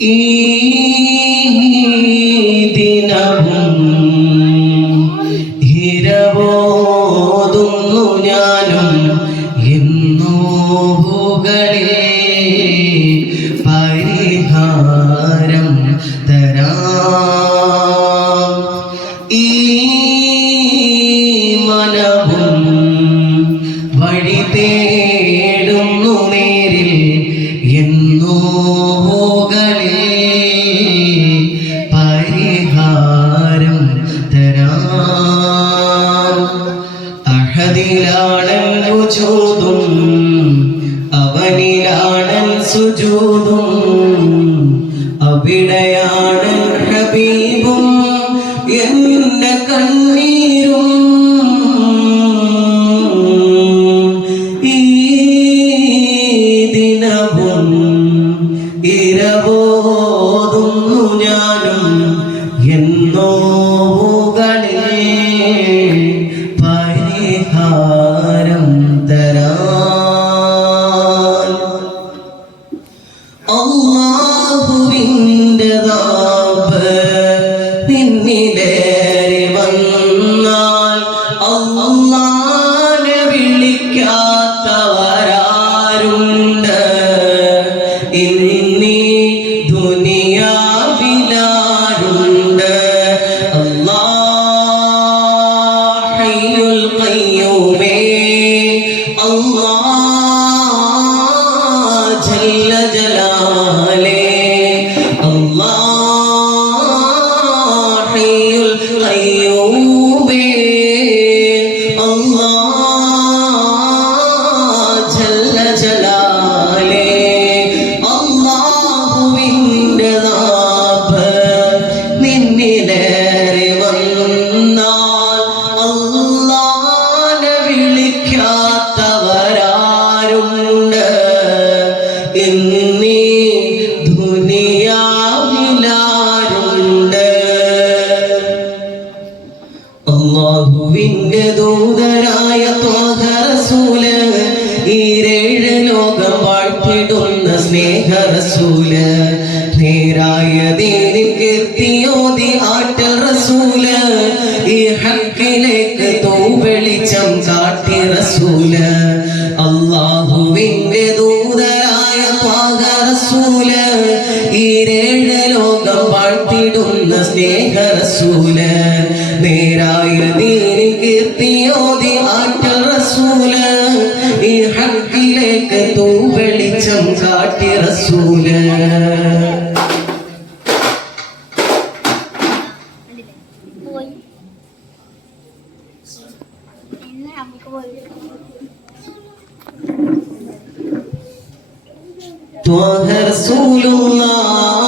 ഈ ദിനവും ഇരവോതുന്നു ഞാനും എന്നോവുകളിൽ പരിഹാരം തരാം. ഈ മനവും വഴി തേടുന്നു നേരിൽ എന്നോവുകളിൽ പരിഹാരം തരാം. അഹദിലാണൻ വുജൂദും അവനിലാണൻ സുജൂദും അവിടെയാണ് ഹബീബും എന്റെ കണ്ണീരും. ഈ ദിനവും ഇരവോതുന്നു ഞാനും എന്നോവുകളിൽ പരിഹാരം തരാൻ. അല്ലാഹുവിന്റെ നാമം നിന്നിലേറി വന്നാൽ അല്ലാഹുവിനെ വിളിക്കാത്തവരാരുണ്ട്? ഇന്നീ ദുനിയാവിലാരുണ്ട്? അല്ലാഹ് ഹയ്യുൽ ഖയ്യൂമേ, അല്ലാഹ് ജല്ല ജലാലേ, അല്ലാഹ് ഹയ്യുൽ ഖയ്യൂമേ, അല്ലാഹ് ജല്ല ജലാലേ. അല്ലാഹുവിന്റെ നാമം നിന്നിലേറി വന്നാൽ അല്ലാഹുവിനെ വിളിക്കാത്തവരാരുണ്ട്? ഇന്നീ ദുനിയാവിലാരുണ്ട്? അല്ലാഹുവിന്റെ ദൂതരായ ത്വാഹ റസൂല്, ഈരേഴ് ലോകം വാഴ്ത്തിടുന്ന സ്നേഹ റസൂല്, നേരായ ദീനിൻ കീർത്തിയോതി ആറ്റൽ റസൂല്, ഈ ഹക്കിലേക്ക് തൂവെളിച്ചം കാട്ടി റസൂല്. അല്ലാഹുവിന്റെ ദൂതരായ ത്വാഹ റസൂല്, ഈരേഴ് ലോകം വാഴ്ത്തിടുന്ന സ്നേഹ റസൂല്, നേരായ ദീനിൻ കീർത്തിയോതി ആറ്റൽ റസൂല്, ഈ ഹക്കിലേക്ക് തൂവെളിച്ചം കാട്ടി റസൂല്. ത്വാഹ റസൂലുള്ളാഹ്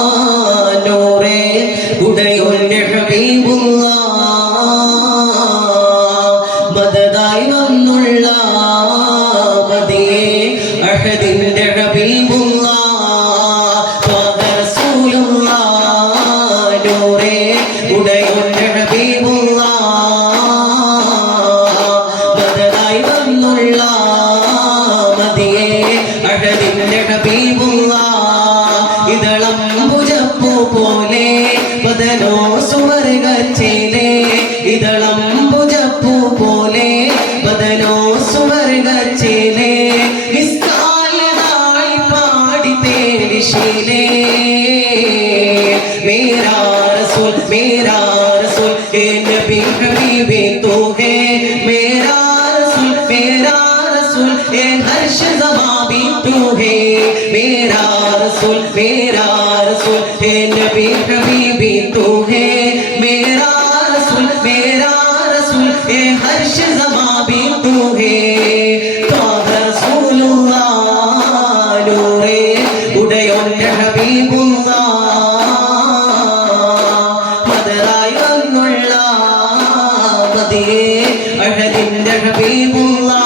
നൂറേ ഉടയോന്റെ ഹബീബുള്ളാഹ്, മദദായി വന്നുള്ള മദിയേ അഹദിന്റെ ഹബീബുള്ളാഹ്. ത്വാഹ റസൂലുള്ളാഹ് നൂറേ ഉടയോന്റെ ഹബീബുള്ളാഹ്, മദദായി വന്നുള്ള മദിയേ അഹദിന്റെ ഹബീബുള്ളാഹ്. ഇതളംബുജപ്പൂ പോലെ ബദനോ സുവർഗച്ചേലേ, ഇതളംബുജപ്പൂ പോലെ ബദനോ സുവർഗച്ചേലേ, നിസ്കാലനായി പാടി തേരിശീലേ. മേരാ റസൂൽ ഏ നബി ഹബീബേ തോ ഹേ, മേരാ റസൂൽ ഏ ഹർഷ ज़बां भी तू है, मेरा रसूल है नबी हबीबी तू है, मेरा रसूल है हर्ष ज़बां भी तू है. ത്വാഹ റസൂലുള്ളാഹ് നൂറേ ഉടയോന്റെ ഹബീബുള്ളാഹ്, മദദായി വന്നുള്ള മദിയേ അഹദിന്റെ ഹബീബുള്ളാഹ്.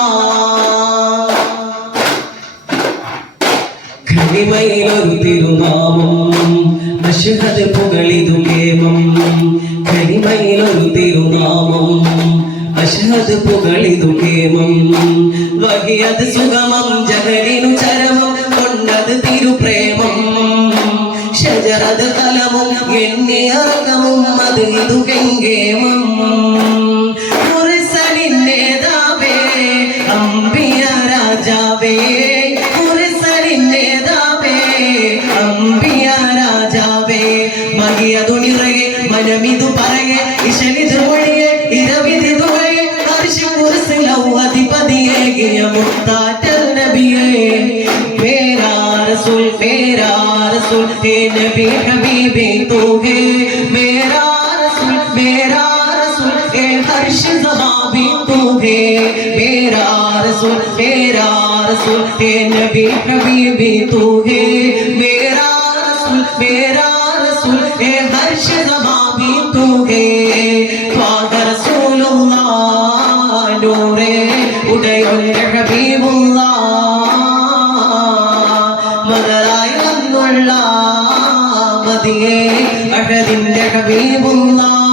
കരിമയിലൊരു തിരുനാമം അശ്ഹദ് പുകളിതു കേമം, കരിമയിലൊരു തിരുനാമം അശ്ഹദ് പുകളിതു കേമം, വഹിയത് സുഗമം ജഗലിനു ചരമം കൊണ്ടത് തിരുപ്രേമം. ഷജറത് കലമും എണ്ണിയറങ്ങമും അത് ഇതു കെങ്കേമം മുർസലിന്നേതാവേ അമ്പിയ രാജാവേ മുർസലിന്നേതാവേ അമ്പിയ രാജാവേ മഹിയതു നിറയെ മനമിതു പറയെ ഇശലിതു മൊഴിയെ ഇരവിധി ദുവയെ അർശി കുർസിലൗ അധിപതിയേകിയ മുത്താറ്റൽ നബിയേ മേരാ रसूल हे नबी हबीबी तू है मेरा रसूल ए हर्ष ज़बाबी तू है मेरा रसूल हे नबी हबीबी तू है मेरा रसूल ए हर्ष ज़बाबी तू है ख्वाद रसूलुल्लाह नूरे उदयुल हबीबुल्लाह മദറായി വന്നുള്ള മദിയേ അഹദിന്റെ ഹബീബുല്ലാഹ്